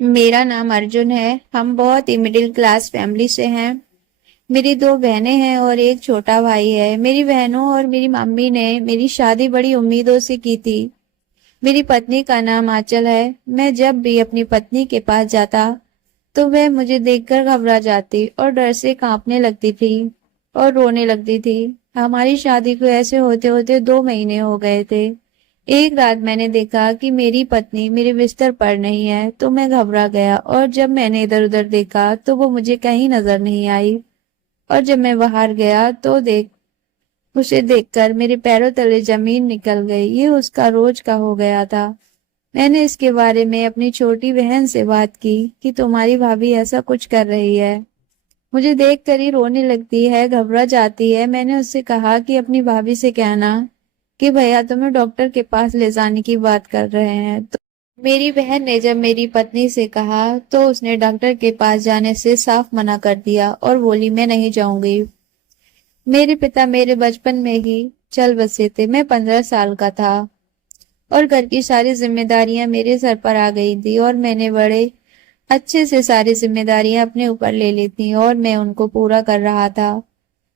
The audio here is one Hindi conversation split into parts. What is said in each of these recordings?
मेरा नाम अर्जुन है। हम बहुत ही मिडिल क्लास फैमिली से हैं। मेरी दो बहनें हैं और एक छोटा भाई है। मेरी बहनों और मेरी मम्मी ने मेरी शादी बड़ी उम्मीदों से की थी। मेरी पत्नी का नाम आंचल है। मैं जब भी अपनी पत्नी के पास जाता तो वह मुझे देखकर घबरा जाती और डर से कांपने लगती थी और रोने लगती थी। हमारी शादी को ऐसे होते होते 2 महीने हो गए थे। एक रात मैंने देखा कि मेरी पत्नी मेरे बिस्तर पर नहीं है तो मैं घबरा गया और जब मैंने इधर उधर देखा तो वो मुझे कहीं नजर नहीं आई। और जब मैं बाहर गया तो उसे देखकर मेरे पैरों तले जमीन निकल गई। ये उसका रोज का हो गया था। मैंने इसके बारे में अपनी छोटी बहन से बात की कि तुम्हारी भाभी ऐसा कुछ कर रही है। मुझे देख कर ही रोने लगती है, घबरा जाती है। मैंने उससे कहा कि अपनी भाभी से कहना कि भैया तुम्हें डॉक्टर के पास ले जाने की बात कर रहे हैं। तो मेरी बहन ने जब मेरी पत्नी से कहा तो उसने डॉक्टर के पास जाने से साफ मना कर दिया और बोली मैं नहीं जाऊंगी। मेरे पिता मेरे बचपन में ही चल बसे थे। मैं 15 साल का था और घर की सारी जिम्मेदारियां मेरे सर पर आ गई थी और मैंने बड़े अच्छे से सारी जिम्मेदारियां अपने ऊपर ले ली थी और मैं उनको पूरा कर रहा था।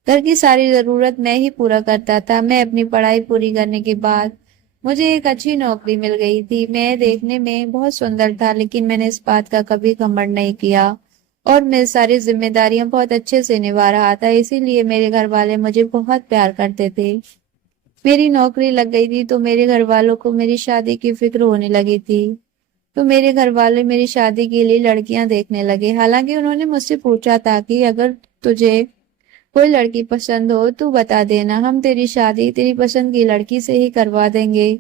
घर की सारी जरूरत मैं ही पूरा करता था। मैं अपनी पढ़ाई पूरी करने के बाद मुझे एक अच्छी नौकरी मिल गई थी। मैं देखने में बहुत सुंदर था लेकिन मैंने इस बात का कभी घमंड नहीं किया और मैं सारी जिम्मेदारियां बहुत अच्छे से निभा रहा था। इसीलिए मेरे घर वाले मुझे बहुत प्यार करते थे। मेरी नौकरी लग गई थी तो मेरे घर वालों को मेरी शादी की फिक्र होने लगी थी। तो मेरे घर वाले मेरी शादी के लिए लड़कियां देखने लगे। हालांकि उन्होंने मुझसे पूछा था कि अगर तुझे कोई लड़की पसंद हो तो बता देना, हम तेरी शादी तेरी पसंद की लड़की से ही करवा देंगे।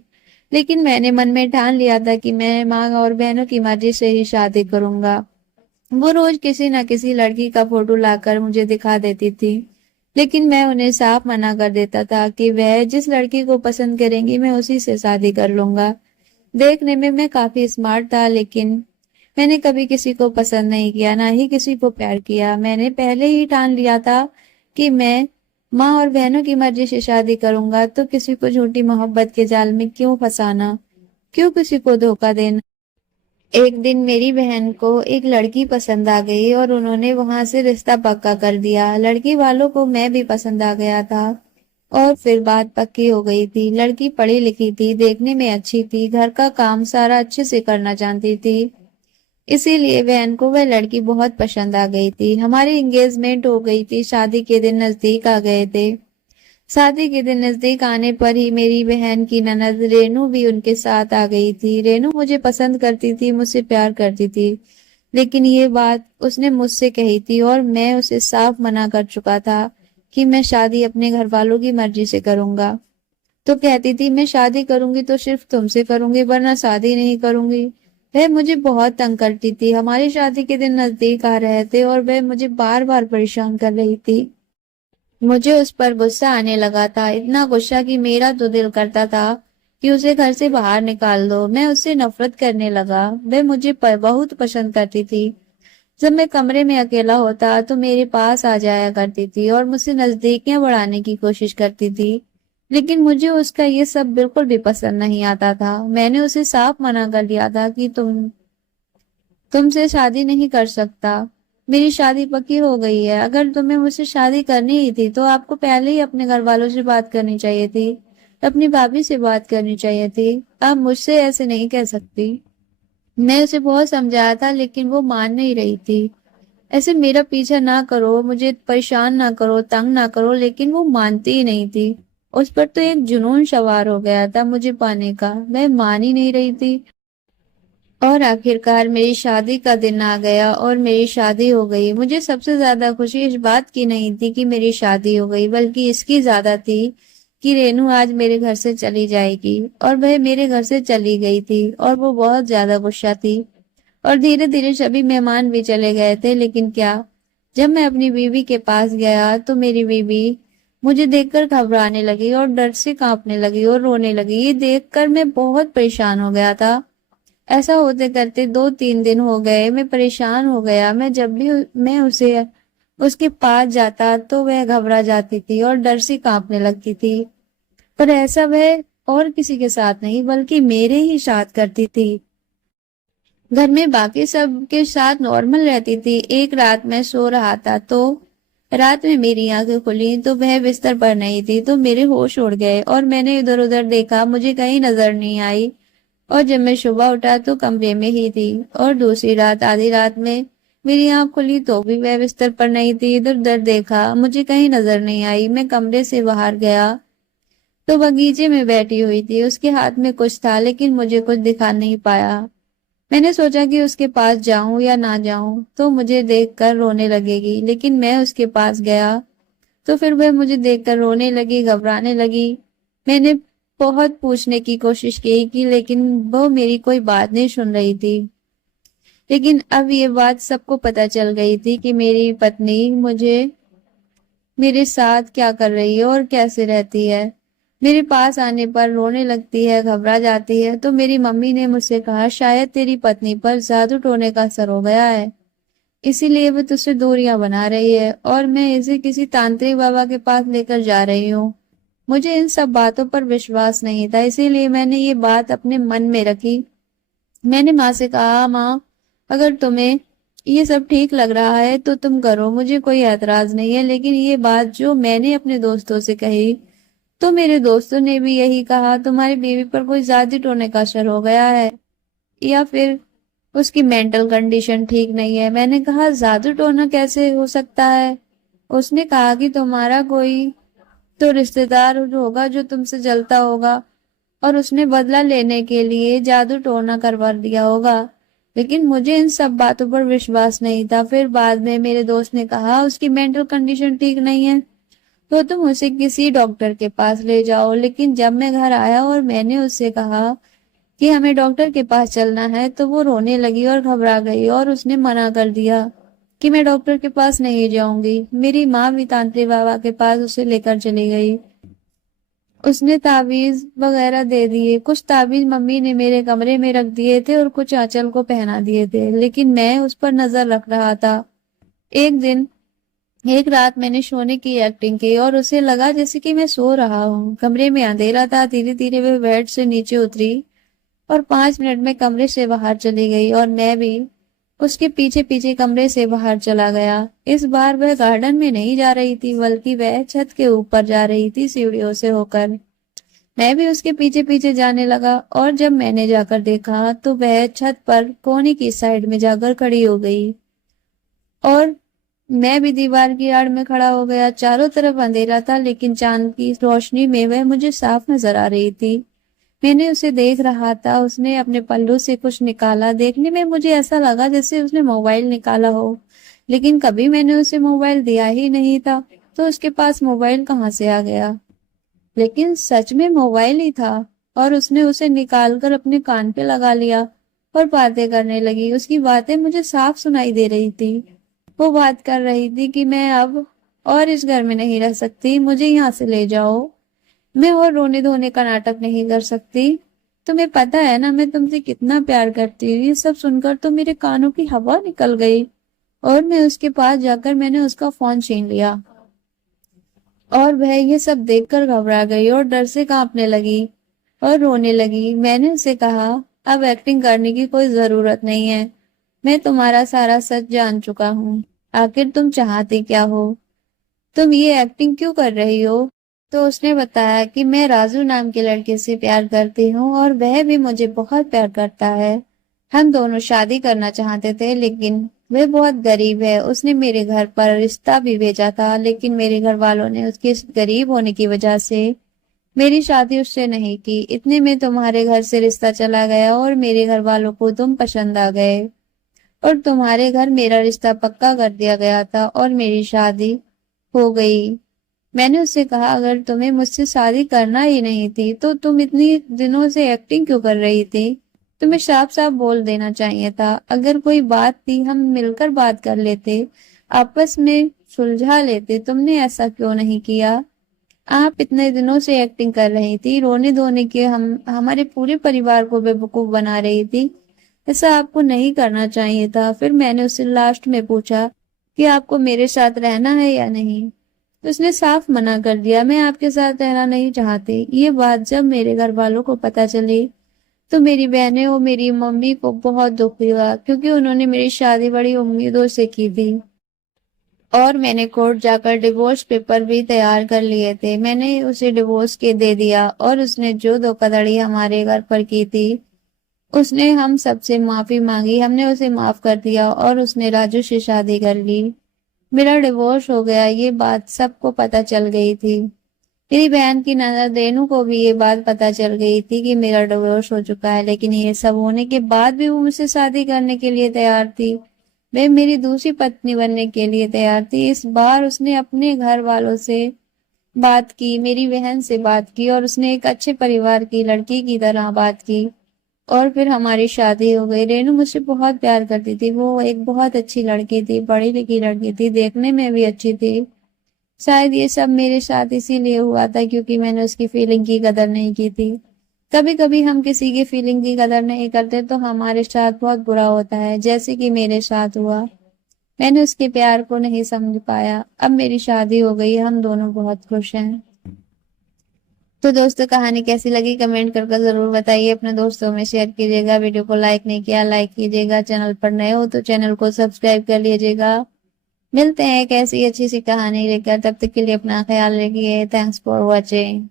लेकिन मैंने मन में ठान लिया था कि मैं माँ और बहनों की मर्जी से ही शादी करूंगा। वो रोज किसी न किसी लड़की का फोटो लाकर मुझे दिखा देती थी लेकिन मैं उन्हें साफ मना कर देता था कि वह जिस लड़की को पसंद करेंगी मैं उसी से शादी कर लूंगा। देखने में मैं काफी स्मार्ट था लेकिन मैंने कभी किसी को पसंद नहीं किया, ना ही किसी को प्यार किया। मैंने पहले ही ठान लिया था कि मैं माँ और बहनों की मर्जी से शादी करूंगा, तो किसी को झूठी मोहब्बत के जाल में क्यों फंसाना, क्यों किसी को धोखा देना। एक दिन मेरी बहन को एक लड़की पसंद आ गई और उन्होंने वहां से रिश्ता पक्का कर दिया। लड़की वालों को मैं भी पसंद आ गया था और फिर बात पक्की हो गई थी। लड़की पढ़ी लिखी थी, देखने में अच्छी थी, घर का काम सारा अच्छे से करना जानती थी। इसीलिए बहन को वह लड़की बहुत पसंद आ गई थी। हमारी एंगेजमेंट हो गई थी। शादी के दिन नजदीक आ गए थे। शादी के दिन नजदीक आने पर ही मेरी बहन की ननद रेनू भी उनके साथ आ गई थी। रेनू मुझे पसंद करती थी, मुझसे प्यार करती थी, लेकिन ये बात उसने मुझसे कही थी और मैं उसे साफ मना कर चुका था कि मैं शादी अपने घर वालों की मर्जी से करूंगा। तो कहती थी मैं शादी करूंगी तो सिर्फ तुमसे करूंगी वरना शादी नहीं करूंगी। वह मुझे बहुत तंग करती थी। हमारी शादी के दिन नजदीक आ रहे थे और वह मुझे बार बार परेशान कर रही थी। मुझे उस पर गुस्सा आने लगा था, इतना गुस्सा कि मेरा तो दिल करता था कि उसे घर से बाहर निकाल दो। मैं उससे नफरत करने लगा। वह मुझे बहुत पसंद करती थी। जब मैं कमरे में अकेला होता तो मेरे पास आ जाया करती थी और मुझसे नजदीकियां बढ़ाने की कोशिश करती थी, लेकिन मुझे उसका ये सब बिल्कुल भी पसंद नहीं आता था। मैंने उसे साफ मना कर दिया था कि तुमसे शादी नहीं कर सकता। मेरी शादी पक्की हो गई है। अगर तुम्हें मुझसे शादी करनी ही थी तो आपको पहले ही अपने घर वालों से बात करनी चाहिए थी, अपनी भाभी से बात करनी चाहिए थी। आप मुझसे ऐसे नहीं कह सकती। मैं उसे बहुत समझाया था लेकिन वो मान नहीं रही थी। ऐसे मेरा पीछा ना करो, मुझे परेशान ना करो, तंग ना करो, लेकिन वो मानती ही नहीं थी। उस पर तो एक जुनून सवार हो गया था मुझे पाने का। मैं मान ही नहीं रही थी और आखिरकार मेरी शादी का दिन आ गया और मेरी शादी हो गई। मुझे सबसे ज्यादा खुशी इस बात की नहीं थी कि मेरी शादी हो गई, बल्कि इसकी ज्यादा थी कि रेनू आज मेरे घर से चली जाएगी। और वह मेरे घर से चली गई थी और वो बहुत ज्यादा गुस्सा थी। और धीरे धीरे सभी मेहमान भी चले गए थे, लेकिन क्या, जब मैं अपनी बीवी के पास गया तो मेरी बीवी मुझे देखकर घबराने लगी और डर से कांपने लगी और रोने लगी। ये देखकर मैं बहुत परेशान हो गया था। ऐसा होते करते 2-3 दिन हो गए। मैं परेशान हो गया। मैं जब भी मैं उसे उसके पास जाता तो वह घबरा जाती थी और डर से कांपने लगती थी। पर ऐसा वह और किसी के साथ नहीं बल्कि मेरे ही साथ करती थी। घर में बाकी सब के साथ नॉर्मल रहती थी। एक रात मैं सो रहा था तो रात में मेरी आंखें खुली तो वह बिस्तर पर नहीं थी, तो मेरे होश उड़ गए और मैंने इधर उधर देखा, मुझे कहीं नजर नहीं आई। और जब मैं सुबह उठा तो कमरे में ही थी। और दूसरी रात आधी रात में मेरी आंख खुली तो भी वह बिस्तर पर नहीं थी। इधर उधर देखा, मुझे कहीं नजर नहीं आई। मैं कमरे से बाहर गया तो बगीचे में बैठी हुई थी। उसके हाथ में कुछ था लेकिन मुझे कुछ दिखा नहीं पाया। मैंने सोचा कि उसके पास जाऊं या ना जाऊं तो मुझे देखकर रोने लगेगी, लेकिन मैं उसके पास गया तो फिर वह मुझे देखकर रोने लगी, घबराने लगी। मैंने बहुत पूछने की कोशिश की कि लेकिन वो मेरी कोई बात नहीं सुन रही थी। लेकिन अब ये बात सबको पता चल गई थी कि मेरी पत्नी मुझे मेरे साथ क्या कर रही है और कैसे रहती है। मेरे पास आने पर रोने लगती है, घबरा जाती है। तो मेरी मम्मी ने मुझसे कहा शायद तेरी पत्नी पर जादू टोने का असर हो गया है, इसीलिए वो तुझसे दूरियां बना रही है और मैं इसे किसी तांत्रिक बाबा के पास लेकर जा रही हूँ। मुझे इन सब बातों पर विश्वास नहीं था, इसीलिए मैंने ये बात अपने मन में रखी। मैंने माँ से कहा, माँ अगर तुम्हें ये सब ठीक लग रहा है तो तुम करो, मुझे कोई ऐतराज नहीं है। लेकिन ये बात जो मैंने अपने दोस्तों से कही तो मेरे दोस्तों ने भी यही कहा, तुम्हारी बेबी पर कोई जादू टोने का असर हो गया है या फिर उसकी मेंटल कंडीशन ठीक नहीं है। मैंने कहा जादू टोना कैसे हो सकता है। उसने कहा कि तुम्हारा कोई तो रिश्तेदार होगा जो तुमसे जलता होगा और उसने बदला लेने के लिए जादू टोना करवा दिया होगा। लेकिन मुझे इन सब बातों पर विश्वास नहीं था। फिर बाद में मेरे दोस्त ने कहा उसकी मेंटल कंडीशन ठीक नहीं है तो तुम उसे किसी डॉक्टर के पास ले जाओ। लेकिन जब मैं घर आया और मैंने उससे कहा कि हमें डॉक्टर के पास चलना है तो वो रोने लगी और घबरा गई और उसने मना कर दिया कि मैं डॉक्टर के पास नहीं जाऊंगी। मेरी माँ भी तांत्रिक बाबा के पास उसे लेकर चली गई। उसने ताबीज वगैरह दे दिए। कुछ ताबीज मम्मी ने मेरे कमरे में रख दिए थे और कुछ आंचल को पहना दिए थे, लेकिन मैं उस पर नजर रख रहा था। एक दिन एक रात मैंने सोने की एक्टिंग की और उसे लगा जैसे कि मैं सो रहा हूँ। कमरे में अंधेरा था। धीरे धीरे वह बेड से नीचे उतरी और 5 मिनट में कमरे से बाहर चली गई और मैं भी उसके पीछे पीछे कमरे से बाहर चला गया। इस बार वह गार्डन में नहीं जा रही थी बल्कि वह छत के ऊपर जा रही थी सीढ़ियों से होकर। मैं भी उसके पीछे पीछे जाने लगा और जब मैंने जाकर देखा तो वह छत पर कोने की साइड में जाकर खड़ी हो गई और मैं भी दीवार की आड़ में खड़ा हो गया। चारों तरफ अंधेरा था लेकिन चांद की रोशनी में वह मुझे साफ नजर आ रही थी। मैंने उसे देख रहा था। उसने अपने पल्लू से कुछ निकाला। देखने में मुझे ऐसा लगा जैसे उसने मोबाइल निकाला हो, लेकिन कभी मैंने उसे मोबाइल दिया ही नहीं था, तो उसके पास मोबाइल कहाँ से आ गया। लेकिन सच में मोबाइल ही था और उसने उसे निकालकर अपने कान पे लगा लिया और बातें करने लगी। उसकी बातें मुझे साफ सुनाई दे रही थी। वो बात कर रही थी कि मैं अब और इस घर में नहीं रह सकती, मुझे यहाँ से ले जाओ, मैं और रोने धोने का नाटक नहीं कर सकती। तुम्हें पता है ना मैं तुमसे कितना प्यार करती हूँ। ये सब सुनकर तो मेरे कानों की हवा निकल गई और मैं उसके पास जाकर मैंने उसका फोन छीन लिया और वह ये सब देखकर घबरा गई और डर से कांपने लगी और रोने लगी। मैंने उसे कहा अब एक्टिंग करने की कोई जरूरत नहीं है, मैं तुम्हारा सारा सच जान चुका हूँ। आखिर तुम चाहते क्या हो, तुम ये एक्टिंग क्यों कर रही हो। तो उसने बताया कि मैं राजू नाम के लड़के से प्यार करती हूँ और वह भी मुझे बहुत प्यार करता है। हम दोनों शादी करना चाहते थे लेकिन वह बहुत गरीब है। उसने मेरे घर पर रिश्ता भी भेजा था लेकिन मेरे घर वालों ने उसके इस गरीब होने की वजह से मेरी शादी उससे नहीं की। इतने में तुम्हारे घर से रिश्ता चला गया और मेरे घर वालों को तुम पसंद आ गए और तुम्हारे घर मेरा रिश्ता पक्का कर दिया गया था और मेरी शादी हो गई। मैंने उससे कहा अगर तुम्हें मुझसे शादी करना ही नहीं थी तो तुम इतनी दिनों से एक्टिंग क्यों कर रही थी। तुम्हें साफ साफ बोल देना चाहिए था। अगर कोई बात थी हम मिलकर बात कर लेते, आपस में सुलझा लेते। तुमने ऐसा क्यों नहीं किया। आप इतने दिनों से एक्टिंग कर रही थी, रोने धोने के हम हमारे पूरे परिवार को बेवकूफ बना रही थी। ऐसा आपको नहीं करना चाहिए था। फिर मैंने उससे लास्ट में पूछा कि आपको मेरे साथ रहना है या नहीं। तो उसने साफ मना कर दिया, मैं आपके साथ रहना नहीं चाहती। ये बात जब मेरे घर वालों को पता चली तो मेरी बहनें और मेरी मम्मी को बहुत दुख हुआ, क्योंकि उन्होंने मेरी शादी बड़ी उम्मीदों से की थी और मैंने कोर्ट जाकर डिवोर्स पेपर भी तैयार कर लिए थे। मैंने उसे डिवोर्स के दे दिया और उसने जो धोखाधड़ी हमारे घर पर की थी, उसने हम सबसे माफी मांगी, हमने उसे माफ कर दिया और उसने राजू से शादी कर ली। मेरा डिवोर्स हो गया, ये बात सबको पता चल गई थी। मेरी बहन की ननद रेनू को भी ये बात पता चल गई थी कि मेरा डिवोर्स हो चुका है, लेकिन ये सब होने के बाद भी वो मुझसे शादी करने के लिए तैयार थी। वह मेरी दूसरी पत्नी बनने के लिए तैयार थी। इस बार उसने अपने घर वालों से बात की, मेरी बहन से बात की और उसने एक अच्छे परिवार की लड़की की तरह बात की और फिर हमारी शादी हो गई। रेनू मुझसे बहुत प्यार करती थी, वो एक बहुत अच्छी लड़की थी, पढ़ी लिखी लड़की थी, देखने में भी अच्छी थी। शायद ये सब मेरे साथ इसीलिए हुआ था क्योंकि मैंने उसकी फीलिंग की कदर नहीं की थी। कभी कभी हम किसी की फीलिंग की कदर नहीं करते तो हमारे साथ बहुत बुरा होता है, जैसे कि मेरे साथ हुआ। मैंने उसके प्यार को नहीं समझ पाया। अब मेरी शादी हो गई, हम दोनों बहुत खुश हैं। तो दोस्तों, कहानी कैसी लगी कमेंट करके जरूर बताइए, अपने दोस्तों में शेयर कीजिएगा। वीडियो को लाइक नहीं किया, लाइक कीजिएगा। चैनल पर नए हो तो चैनल को सब्सक्राइब कर लीजिएगा। मिलते हैं एक ऐसी अच्छी सी कहानी लेकर, तब तक के लिए अपना ख्याल रखिए। Thanks for watching.